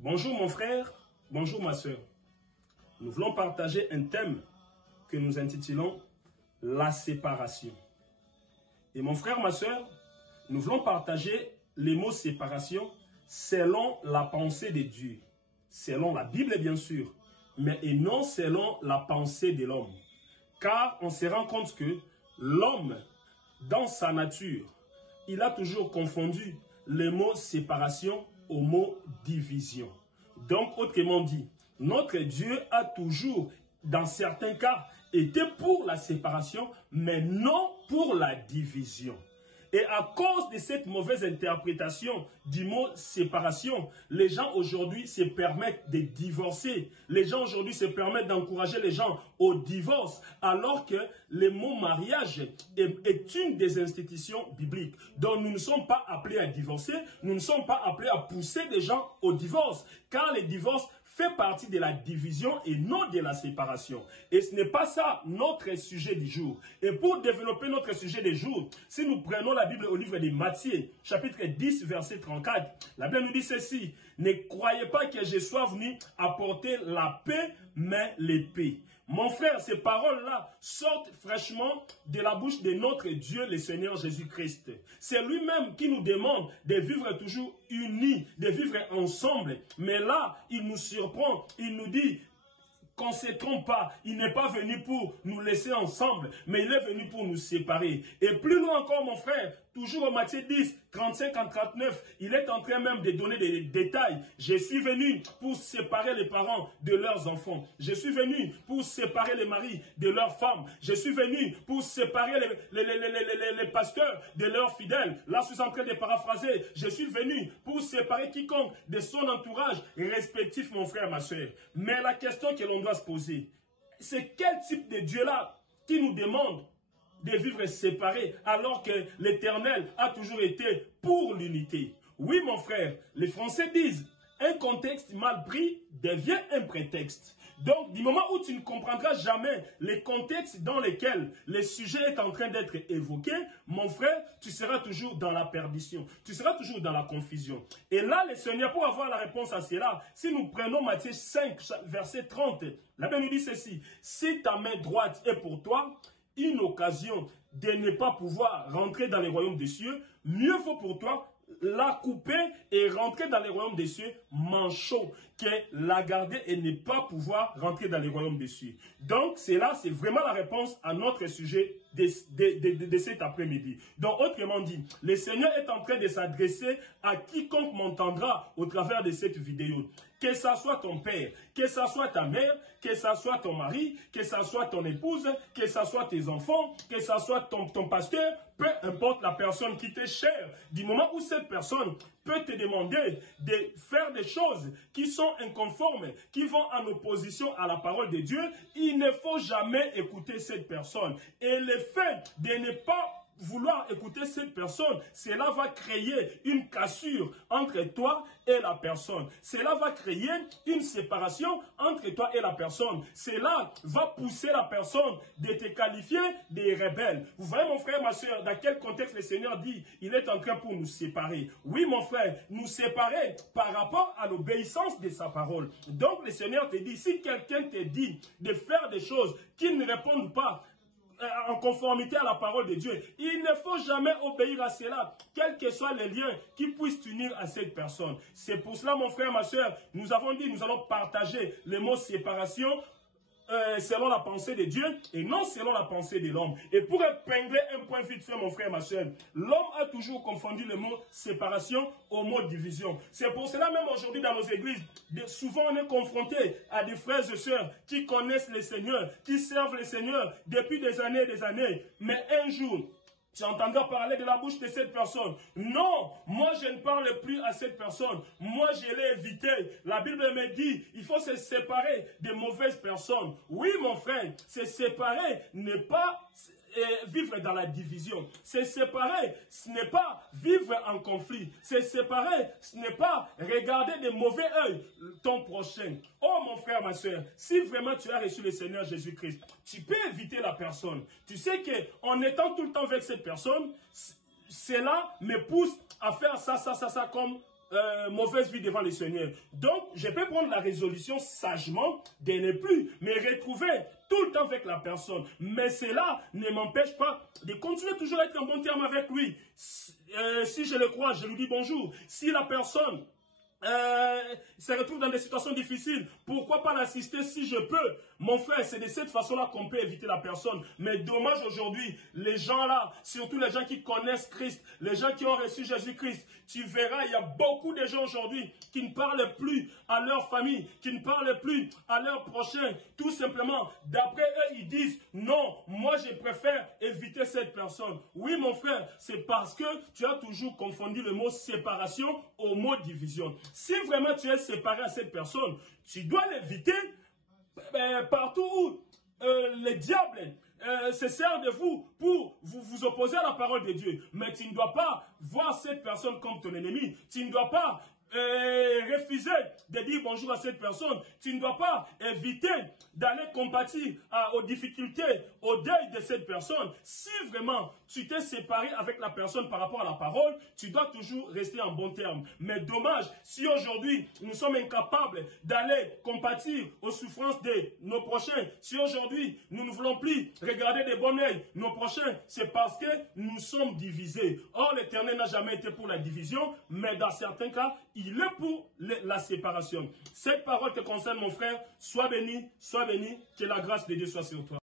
Bonjour mon frère, bonjour ma soeur. Nous voulons partager un thème que nous intitulons la séparation. Et mon frère, ma soeur, nous voulons partager les mots séparation selon la pensée de Dieu, selon la Bible bien sûr, mais et non selon la pensée de l'homme. Car on se rend compte que l'homme, dans sa nature, il a toujours confondu le mot séparation au mot division. Donc, autrement dit, notre Dieu a toujours, dans certains cas, été pour la séparation, mais non pour la division. Et à cause de cette mauvaise interprétation du mot séparation, les gens aujourd'hui se permettent de divorcer. Les gens aujourd'hui se permettent d'encourager les gens au divorce, alors que le mot mariage est une des institutions bibliques. Donc nous ne sommes pas appelés à divorcer, nous ne sommes pas appelés à pousser des gens au divorce, car le divorce fait partie de la division et non de la séparation. Et ce n'est pas ça notre sujet du jour. Et pour développer notre sujet du jour, si nous prenons la Bible au livre de Matthieu, chapitre 10, verset 34, la Bible nous dit ceci: ne croyez pas que je sois venu apporter la paix, mais l'épée. Mon frère, ces paroles-là sortent fraîchement de la bouche de notre Dieu, le Seigneur Jésus-Christ. C'est lui-même qui nous demande de vivre toujours unis, de vivre ensemble. Mais là, il nous surprend, il nous dit qu'on ne se trompe pas, il n'est pas venu pour nous laisser ensemble, mais il est venu pour nous séparer. Et plus loin encore, mon frère, toujours au Matthieu 10, 35 à 39, il est en train même de donner des détails. Je suis venu pour séparer les parents de leurs enfants. Je suis venu pour séparer les maris de leurs femmes. Je suis venu pour séparer les pasteurs de leurs fidèles. Là, je suis en train de paraphraser. Je suis venu pour séparer quiconque de son entourage respectif, mon frère, ma soeur. Mais la question que l'on doit se poser, c'est quel type de Dieu-là qui nous demande de vivre séparés alors que l'Éternel a toujours été pour l'unité? Oui, mon frère, les Français disent, un contexte mal pris devient un prétexte. Donc, du moment où tu ne comprendras jamais les contextes dans lesquels le sujet est en train d'être évoqué, mon frère, tu seras toujours dans la perdition. Tu seras toujours dans la confusion. Et là, le Seigneur, pour avoir la réponse à cela, si nous prenons Matthieu 5, verset 30, la Bible nous dit ceci: si ta main droite est pour toi une occasion de ne pas pouvoir rentrer dans les royaumes des cieux, mieux vaut pour toi la couper et rentrer dans les royaumes des cieux manchot que la garder et ne pas pouvoir rentrer dans les royaumes des cieux. Donc, c'est vraiment la réponse à notre sujet de cet après-midi. Donc, autrement dit, le Seigneur est en train de s'adresser à quiconque m'entendra au travers de cette vidéo. Que ça soit ton père, que ça soit ta mère, que ça soit ton mari, que ça soit ton épouse, que ça soit tes enfants, que ça soit ton pasteur, peu importe la personne qui t'est chère, du moment où cette personne peut te demander de faire des choses qui sont inconformes, qui vont en opposition à la parole de Dieu, il ne faut jamais écouter cette personne. Et le fait de ne pas vouloir écouter cette personne, cela va créer une cassure entre toi et la personne. Cela va créer une séparation entre toi et la personne. Cela va pousser la personne de te qualifier de rebelle. Vous voyez mon frère, ma soeur, dans quel contexte le Seigneur dit il est en train pour nous séparer. Oui mon frère, nous séparer par rapport à l'obéissance de sa parole. Donc le Seigneur te dit, si quelqu'un te dit de faire des choses qui ne répondent pas en conformité à la parole de Dieu, il ne faut jamais obéir à cela, quels que soient les liens qui puissent unir à cette personne. C'est pour cela, mon frère, ma soeur, nous avons dit, nous allons partager le mot séparation selon la pensée de Dieu et non selon la pensée de l'homme. Et pour épingler un point vite fait, mon frère, ma soeur, l'homme a toujours confondu le mot séparation au mot division. C'est pour cela même aujourd'hui dans nos églises, souvent on est confronté à des frères et sœurs qui connaissent le Seigneur, qui servent le Seigneur depuis des années, mais un jour, tu entendras parler de la bouche de cette personne. Non, moi je ne parle plus à cette personne. Moi je l'ai évité. La Bible me dit, il faut se séparer des mauvaises personnes. Oui mon frère, se séparer n'est pas vivre dans la division. Se séparer, ce n'est pas vivre en conflit. Se séparer, ce n'est pas regarder de mauvais œil ton prochain. Oh mon frère, ma soeur, si vraiment tu as reçu le Seigneur Jésus-Christ, tu peux éviter la personne. Tu sais qu'en étant tout le temps avec cette personne, cela me pousse à faire ça comme mauvaise vie devant le Seigneur. Donc, je peux prendre la résolution sagement de ne plus me retrouver tout le temps avec la personne. Mais cela ne m'empêche pas de continuer toujours à être en bon terme avec lui. Si je le crois, je lui dis bonjour. Si la personne se retrouve dans des situations difficiles, pourquoi pas l'assister si je peux? Mon frère, c'est de cette façon-là qu'on peut éviter la personne. Mais dommage aujourd'hui, les gens là, surtout les gens qui connaissent Christ, les gens qui ont reçu Jésus-Christ, tu verras, il y a beaucoup de gens aujourd'hui qui ne parlent plus à leur famille, qui ne parlent plus à leurs prochains. Tout simplement, d'après eux, ils disent, non, moi je préfère éviter cette personne. Oui, mon frère, c'est parce que tu as toujours confondu le mot séparation au mot division. Si vraiment tu es séparé à cette personne, tu dois l'éviter partout où le diable se sert de vous pour vous opposer à la parole de Dieu. Mais tu ne dois pas voir cette personne comme ton ennemi. Tu ne dois pas refuser de dire bonjour à cette personne. Tu ne dois pas éviter d'aller compatir aux difficultés, au deuil de cette personne. Si vraiment tu t'es séparé avec la personne par rapport à la parole, tu dois toujours rester en bon terme. Mais dommage, si aujourd'hui nous sommes incapables d'aller compatir aux souffrances de nos prochains, si aujourd'hui nous ne voulons plus regarder de bon oeil nos prochains, c'est parce que nous sommes divisés. Or, l'Éternel n'a jamais été pour la division, mais dans certains cas, il est pour la séparation. Cette parole te concerne, mon frère. Sois béni, que la grâce de Dieu soit sur toi.